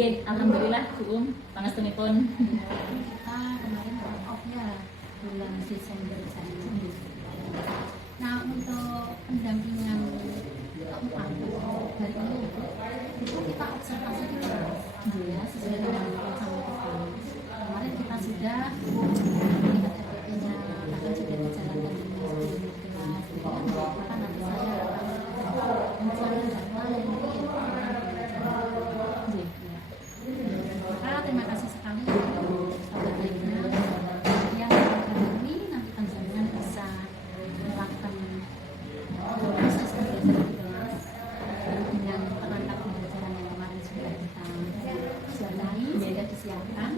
Nggih, alhamdulillah Bu pangestunipun. Kita kemarin off ya bulan Desember ini. Nah, untuk pendampingan keempat hari ini itu kita observasi di kelas ya, sesuai dengan rencana kita. Kemarin kita sudah melihat FPP-nya, bahkan sudah dijalankan di kelas. Bahkan nanti saya akan mencari jadwal yang maka terima kasih sekali Bapak Ibu yang ini nanti panjenengan bisa melakukan proses pembelajaran di kelas dengan perangkat pembelajaran yang kemarin sudah kita siapkan, sudah disiapkan.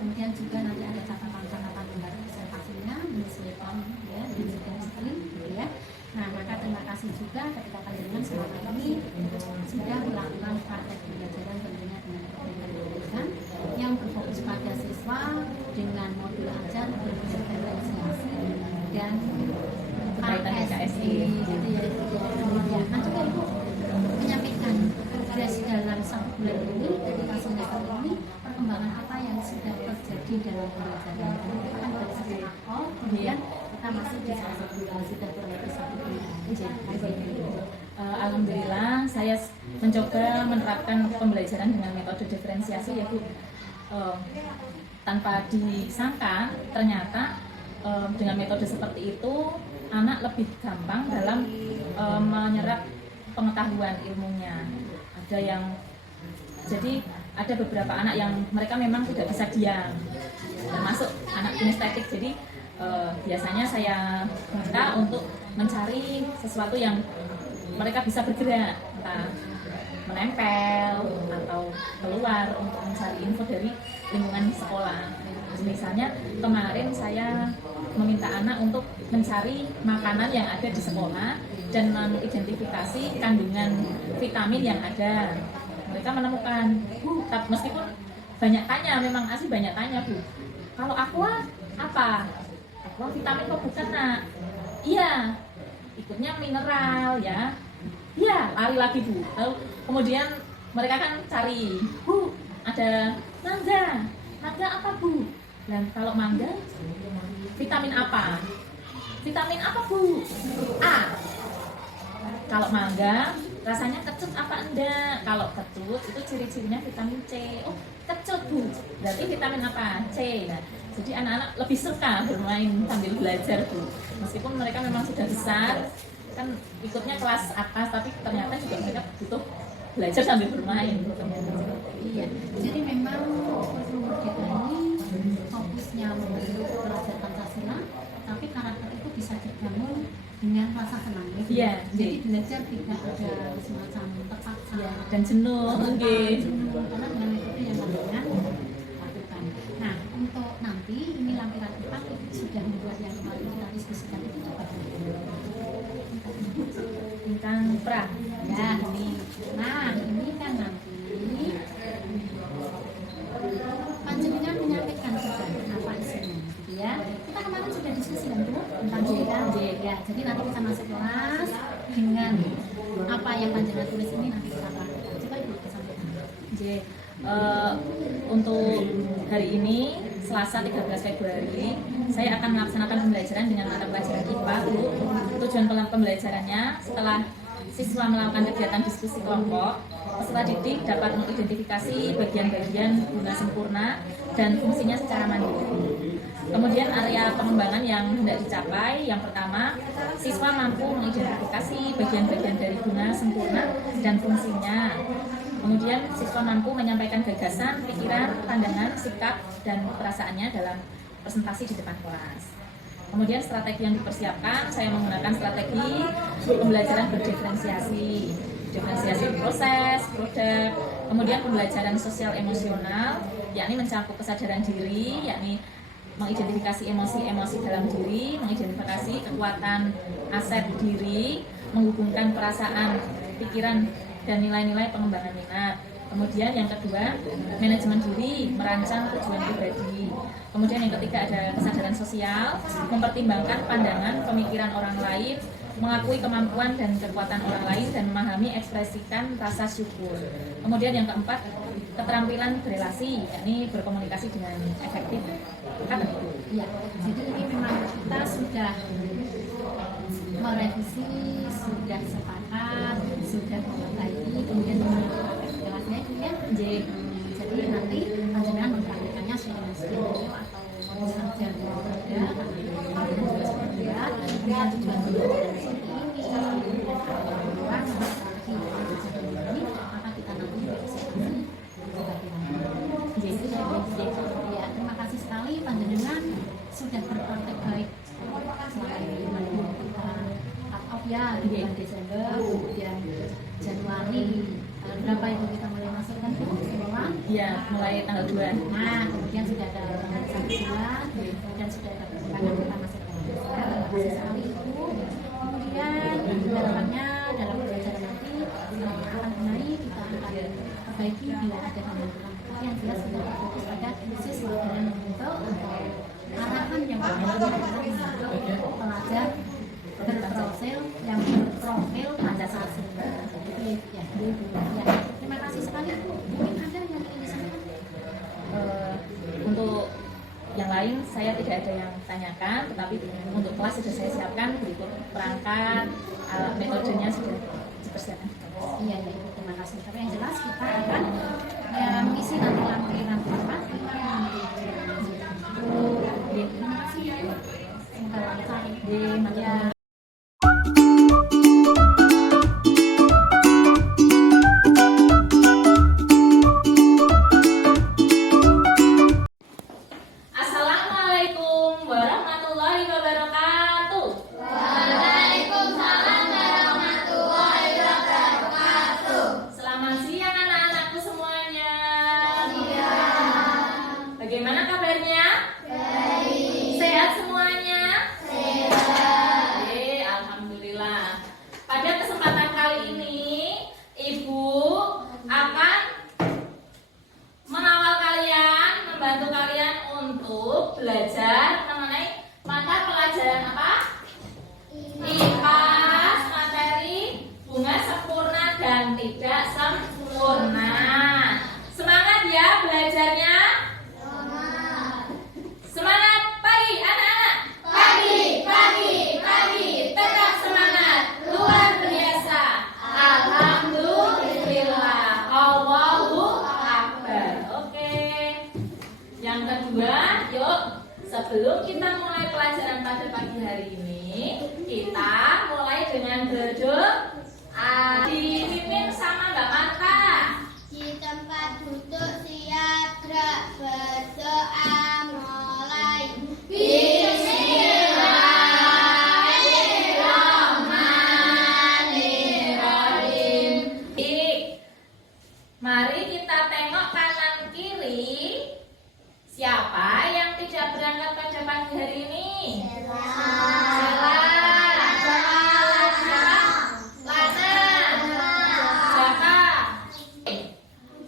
Kemudian juga nanti ada catatan-catatan gambar observasinya menyesuaikan ya dengan screen gitu ya. Nah, maka terima kasih juga ketika panjenengan selama ini sudah melakukan praktek pembelajaran tentunya dengan perbaikan yang berfokus pada siswa dengan modul ajar berdiferensiasi dan KSI gitu ya. Nah, juga Ibu menyampaikan progres dalam 1 bulan ini ketika semester ini perkembangan apa yang sudah terjadi dalam pembelajaran kan dari segi akol, kemudian kita masih di salah satu sudah berarti 1 bulan. Alhamdulillah saya mencoba menerapkan pembelajaran dengan metode diferensiasi ya Bu. Tanpa disangka ternyata dengan metode seperti itu anak lebih gampang dalam menyerap pengetahuan ilmunya. Ada beberapa anak yang mereka memang tidak bisa diam, termasuk anak kinestetik. Jadi biasanya saya minta untuk mencari sesuatu yang mereka bisa bergerak, entah menempel atau keluar untuk mencari info dari lingkungan sekolah. Misalnya kemarin saya meminta anak untuk mencari makanan yang ada di sekolah dan mengidentifikasi kandungan vitamin yang ada. Mereka menemukan, Bu, meskipun banyak tanya, memang asli banyak tanya, Bu. Kalau aqua apa? Aqua vitamin kok bukan, Nak? Iya, ikutnya mineral ya. Iya, lari lagi Bu. Lalu kemudian mereka kan cari, Bu, ada mangga. Mangga apa Bu? Dan kalau mangga, vitamin apa? Vitamin apa Bu? A. Kalau mangga, rasanya kecut apa enggak? Kalau kecut itu ciri-cirinya vitamin C. Oh, kecut Bu. Berarti vitamin apa? C. Nah, jadi anak-anak lebih suka bermain sambil belajar Bu. Meskipun mereka memang sudah besar, kan ikutnya kelas atas, tapi ternyata juga mereka butuh belajar sambil bermain. Iya, jadi memang kurikulum kita ini fokusnya membentuk pelajar Pancasila, tapi karakter itu bisa dibangun dengan rasa senang. Iya, jadi belajar tidak ada semacam terpaksa dan jenuh, karena dengan metode yang panjenengan lakukan. Nah, untuk nanti ini lampiran 4 sudah membuat yang kemarin kita diskusikan itu coba tentang pra. Ya, ini. Nah, ini kan nanti panjenengan menyampaikan juga apa isinya, gitu ya. Kita kemarin sudah diskusi kan Bu tentang ya. Jadi nanti kita masuk kelas dengan apa yang panjenengan tulis ini nanti kita lakukan. Coba Ibu sampaikan. Untuk hari ini Selasa 13 Februari saya akan melaksanakan pembelajaran dengan mata pelajaran IPA Bu. Tujuan pembelajarannya setelah siswa melakukan kegiatan diskusi kelompok, peserta didik dapat mengidentifikasi bagian-bagian guna sempurna dan fungsinya secara mandiri. Kemudian area pengembangan yang hendak dicapai, yang pertama, siswa mampu mengidentifikasi bagian-bagian dari guna sempurna dan fungsinya. Kemudian siswa mampu menyampaikan gagasan, pikiran, pandangan, sikap, dan perasaannya dalam presentasi di depan kelas. Kemudian strategi yang dipersiapkan, saya menggunakan strategi pembelajaran berdiferensiasi, diferensiasi proses, produk, kemudian pembelajaran sosial emosional, yakni mencakup kesadaran diri, yakni mengidentifikasi emosi-emosi dalam diri, mengidentifikasi kekuatan aset diri, menghubungkan perasaan, pikiran, dan nilai-nilai pengembangan minat. Kemudian yang kedua, manajemen diri, merancang tujuan pribadi. Kemudian yang ketiga ada kesadaran sosial, mempertimbangkan pandangan, pemikiran orang lain, mengakui kemampuan dan kekuatan orang lain dan memahami ekspresikan rasa syukur. Kemudian yang keempat, keterampilan berelasi, yakni berkomunikasi dengan efektif. Kan begitu? Ya, jadi ini memang kita sudah merevisi, sudah sepakat, sudah memperbaiki, kemudian jelasnya itu ya. Jadi nanti panjenengan mempraktikannya secara skill atau saja berbeda, kalau juga berbeda, kemudian tujuan belajar seperti ini, orang strategi ini, maka kita nanti bereksekusi sebagai ya, terima kasih sekali panjenengan sudah berpraktek baik selama ini. Kita cut off ya di bulan Desember, kemudian Januari berapa itu kita mulai masukkan ke sekolah? Iya, mulai tanggal 2. Nah, kemudian sudah ada satu bulan, kemudian sudah ada perkembangan kita masuk ke Desember. Terima kasih sekali Ibu. Kemudian harapannya dalam pelajaran nanti akan kembali kita akan perbaiki bila ada hambatan. Tapi yang jelas sudah fokus pada siswa dan membentuk arahan yang pertama adalah membentuk pelajar berprofil yang berprofil Pancasila. Ya, terima kasih sekali Bu. Mungkin ada yang ingin disampaikan? Untuk yang lain saya tidak ada yang tanyakan, tetapi untuk kelas sudah saya siapkan berikut perangkat, alat metodenya sudah dipersiapkan. Iya, terima kasih. Tapi yang jelas kita akan mengisi nanti lampiran apa? Terima kasih. Semoga lancar. Ya. Assalamualaikum warahmatullahi wabarakatuh. Waalaikumsalam warahmatullahi wabarakatuh. Selamat siang anak-anakku semuanya. Siang. Bagaimana kabarnya? Baik. Sehat semuanya? Sehat. Alhamdulillah. Pada kesempatan kali ini, Ibu akan mengawal kalian, membantu kalian untuk belajar mengenai mata pelajaran apa? IPAS, materi bunga sempurna dan tidak sempurna. Semangat ya belajarnya. Semangat pagi anak-anak. Pagi. Tetap semangat. Luar biasa. Alhamdulillah. Allahu Akbar. Oke. Yang kedua, yuk sebelum kita mulai pelajaran pada pagi hari ini, kita mulai dengan berdoa. Dipimpin sama Mbak Marta. Di tempat duduk siap gerak berdoa mulai. Bismillahirrahmanirrahim. Mari kita tengok kanan kiri. Siapa yang tidak berangkat pada pagi hari ini? Lana. Jaka.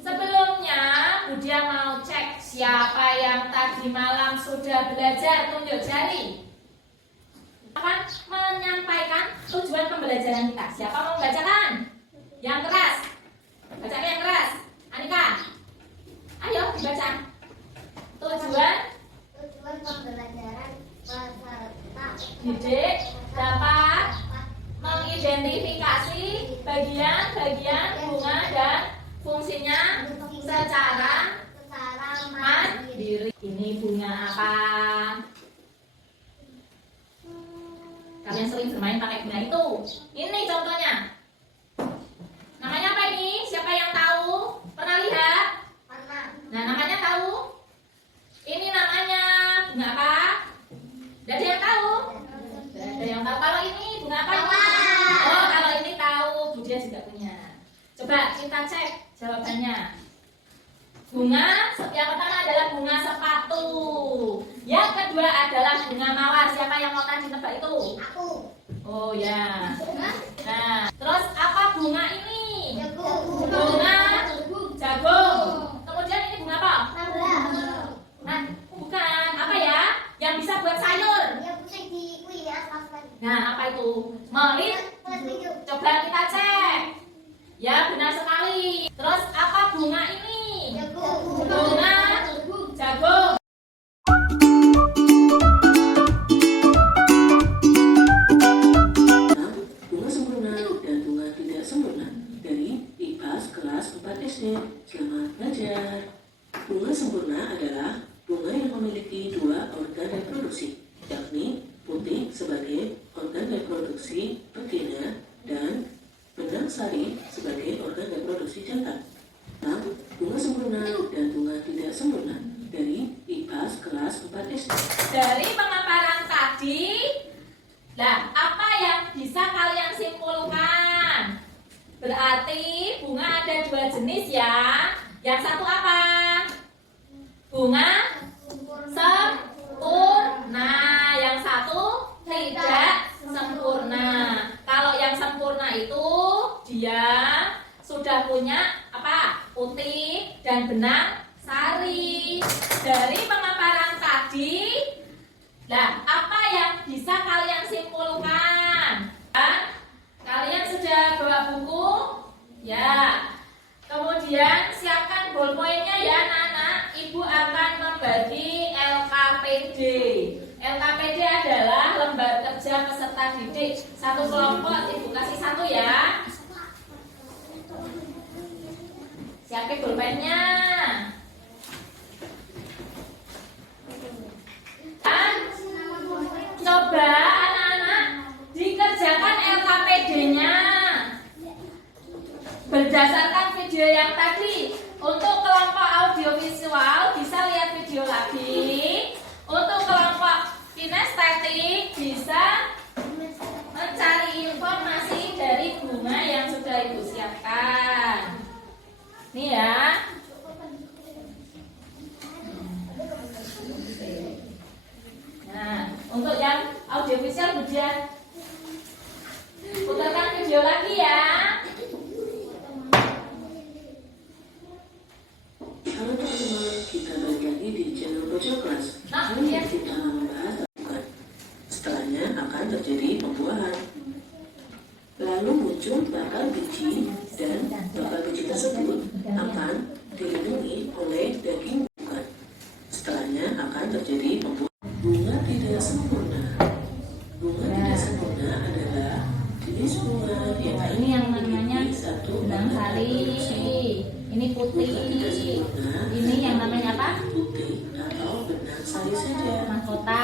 Sebelumnya, Budia mau cek siapa yang tadi malam sudah belajar tunjuk jari. Akan menyampaikan tujuan pembelajaran kita. Siapa mau membacakan? Yang keras. Bacanya yang keras. Anika. Ayo dibaca. Tujuan pembelajaran peserta didik dapat mengidentifikasi bagian-bagian bunga dan fungsinya secara mandiri. Ini bunga apa? Kalian sering bermain pakai bunga itu. Ini contohnya. Namanya apa ini? Siapa yang tahu? Pernah lihat? Nah, namanya tahu? Ini namanya bunga apa? Tidak ada yang tahu? Tidak ada yang tahu. Kalau ini bunga apa? Oh, kalau ini tahu. Budia juga punya. Coba kita cek jawabannya. Bunga yang pertama adalah bunga sepatu. Yang kedua adalah bunga mawar. Siapa yang mau tadi tebak itu? Aku. Oh ya. Nah, terus apa bunga ini? Jagung. Bunga jagung. Kemudian ini bunga apa? Nabla. Nah, bukan. Apa ya? Yang bisa buat sayur. Yang pusing di kuih atas kan. Nah, apa itu? Meli kelas 4 SD. Selamat belajar. Bunga sempurna adalah bunga yang memiliki dua organ reproduksi, yakni putih sebagai organ reproduksi betina dan benang sari sebagai organ reproduksi jantan. Bunga sempurna dan bunga tidak sempurna dari IPAS kelas 4 SD. Dari pemaparan tadi, apa yang bisa kalian simpulkan? Berarti bunga ada dua jenis ya. Yang satu apa? Bunga sempurna. Yang satu tidak sempurna. Kalau yang sempurna itu dia sudah punya apa? Putih dan benang sari. Dari pemaparan tadi, apa yang bisa kalian simpulkan? Kalian sudah bawa buku? Ya. Kemudian siapkan ballpointnya ya anak-anak. Ibu akan membagi LKPD. LKPD adalah lembar kerja peserta didik. Satu kelompok ibu kasih satu ya. Siapkan pulpennya. Coba anak-anak dikerjakan LKPD-nya berdasarkan video yang tadi. Untuk kelompok audiovisual bisa lihat video lagi. Untuk kelompok kinestetik bisa mencari informasi dari bunga yang sudah ibu siapkan. Nih ya. Nah, untuk yang audiovisual udah putarkan video lagi ya. Halo teman-teman, kita balik lagi di channel Pojok Kelas. Kali ini kita membahas bukan. Setelahnya akan terjadi pembuahan. Lalu muncul bakal biji dan bakal biji tersebut akan dilindungi oleh daging bukan. Setelahnya akan terjadi pembuahan. Bunga tidak sempurna. Bunga tidak sempurna adalah jenis bunga yang Ini yang namanya satu benang sari. Ini putih. Ini yang namanya apa? putih atau benang sari saja. Mahkota.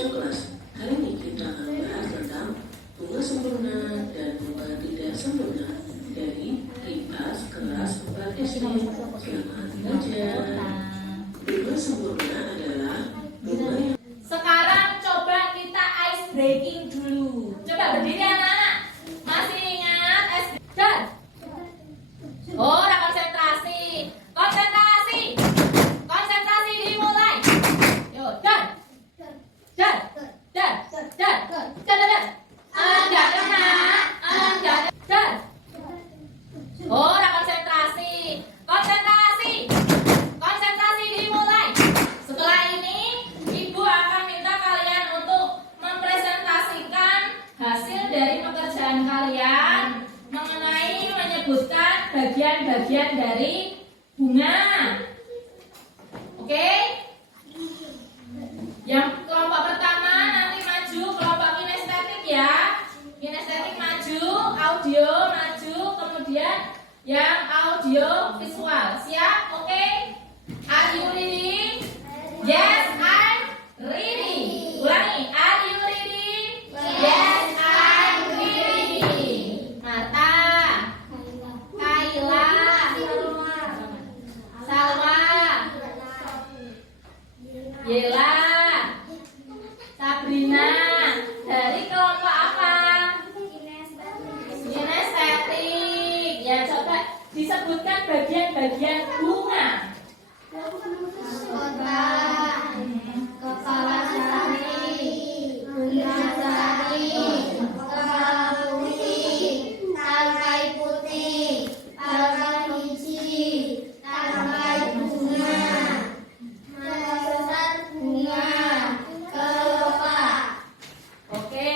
Kelas kali ini kita akan membahas tentang bunga sempurna dan bunga tidak sempurna dari IPAS kelas 4 SD. Selamat belajar. Bunga sempurna adalah bunga yang Sekarang coba kita ice breaking dulu. Coba berdiri anak-anak. Masih ingat dan konsentrasi. Konsentrasi. Konsentrasi dimulai. Yo, dan. Enggak kena. Dan. Konsentrasi. Konsentrasi. Konsentrasi dimulai. Setelah ini, Ibu akan minta kalian untuk mempresentasikan hasil dari pekerjaan kalian mengenai menyebutkan bagian-bagian dari bunga. Oke? Yang kelompok pertama nanti maju, kelompok kinestetik ya. Kinestetik maju, audio maju, kemudian yang audio visual. Siap? Oke? Are you ready? Yes, I'm ready. Ulangi, are you ready? Yes, I'm ready. Marta, Kaila, Salwa, Yela, Sabrina. Dari kelompok apa? Kinestetik. Ya, coba disebutkan bagian-bagian bunga. Kepala sari, bunga sari, kepala putih, tangkai putih, tangkai biji, tangkai bunga, dasar bunga, kelopak. Oke.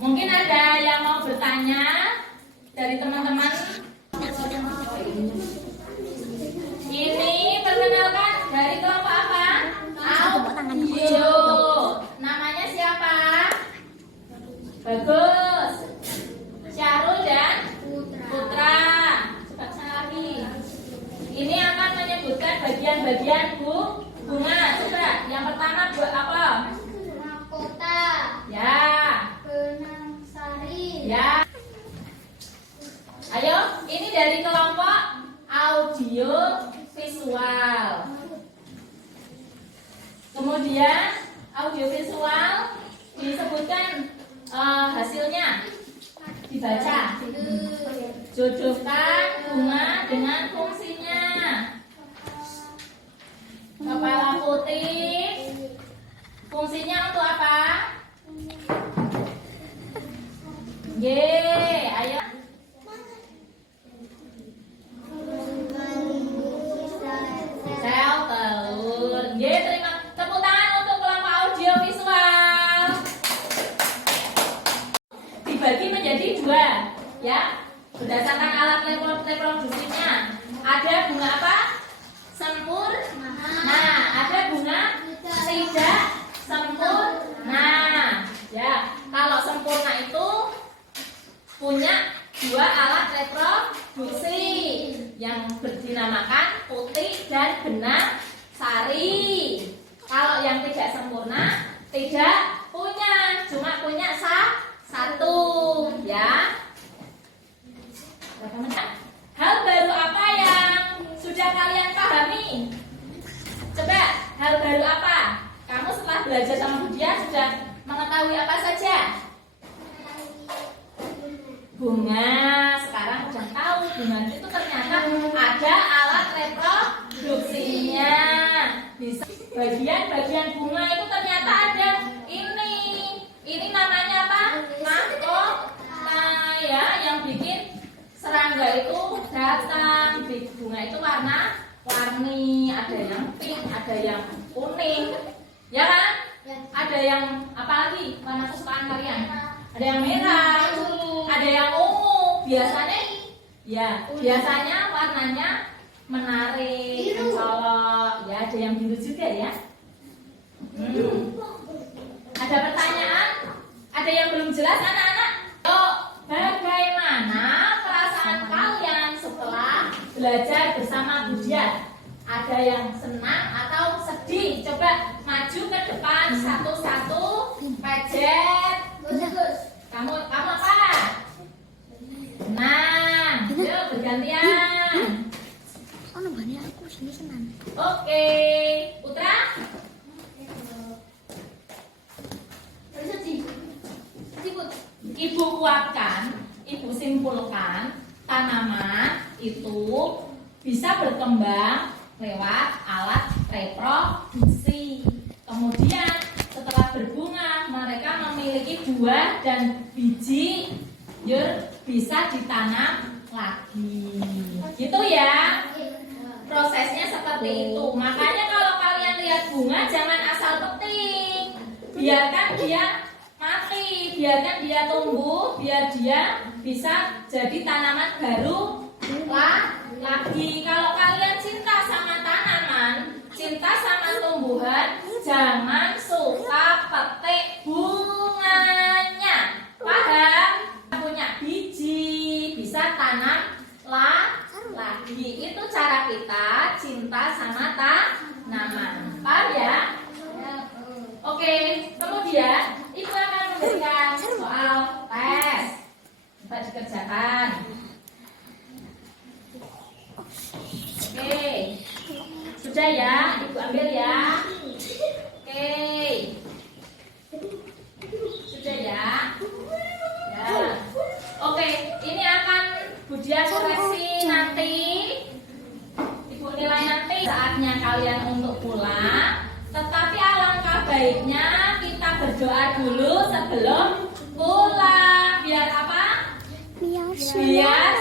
Mungkin ada yang mau bertanya dari teman-teman. Ini perkenalkan dari kelompok apa? bagian bunga. Coba yang pertama buat apa? Mahkota. Ya. Benang sari. Ya. Ayo, ini dari kelompok audio visual. Kemudian audio visual disebutkan hasilnya, dibaca. Jodohkan bunga dengan fungsinya. Kepala putih, fungsinya untuk apa? Ayo. Sel telur. Terima tepuk tangan untuk kelompok audio visual. Dibagi menjadi dua, ya. Berdasarkan alat reproduksinya. Ada bunga apa? Sempurna. Ada bunga tidak sempurna. Ya, kalau sempurna itu punya dua alat reproduksi yang dinamakan putih dan benang sari. Kalau yang tidak sempurna tidak punya, cuma punya satu, ya. Hal baru apa yang sudah kalian pahami? Coba, hal baru apa? Kamu setelah belajar sama Budia sudah mengetahui apa saja? Bunga. Sekarang udah tahu bunga itu ternyata ada alat reproduksinya. Bisa bagian-bagian bunga itu ternyata ada ini. Ini namanya apa? Mahkota, ya, yang bikin serangga itu datang. Bunga itu warna-warni, ada yang pink, ada yang kuning, ya kan? Ada yang apa lagi? Warna kesukaan kalian? Ada yang merah, ada yang ungu. Biasanya warnanya menarik, mencolok. Ya, ada yang biru juga ya. Ada pertanyaan? Ada yang belum jelas anak-anak? Bagaimana perasaan kalian setelah belajar bersama Budia? Ada yang senang atau sedih? Coba maju ke depan satu-satu, pejet. Kamu apa? Nah, yuk bergantian. Oke, Putra. Ibu kuatkan, ibu simpulkan, tanaman itu bisa berkembang lewat alat reproduksi. Kemudian setelah berbunga, mereka memiliki buah dan biji bisa ditanam lagi. Gitu ya. Prosesnya seperti itu. Makanya kalau kalian lihat bunga jangan asal petik. Biarkan dia mati, biarkan dia tumbuh, biar dia bisa jadi tanaman baru lagi. Kalau kalian cinta sama tanaman, cinta sama tumbuhan, jangan suka petik bunganya. Paham? Punya biji, bisa tanam lagi. Itu cara kita cinta sama tanaman. Paham ya? Oke, kemudian Ibu akan memberikan soal tes. Coba dikerjakan. Oke, sudah ya, Ibu ambil ya. Oke, sudah ya. Oke, ini akan Budia koreksi nanti. Ibu nilai nanti saatnya kalian untuk pulang. Tetapi alangkah baiknya kita berdoa dulu sebelum pulang. Biar apa? Biar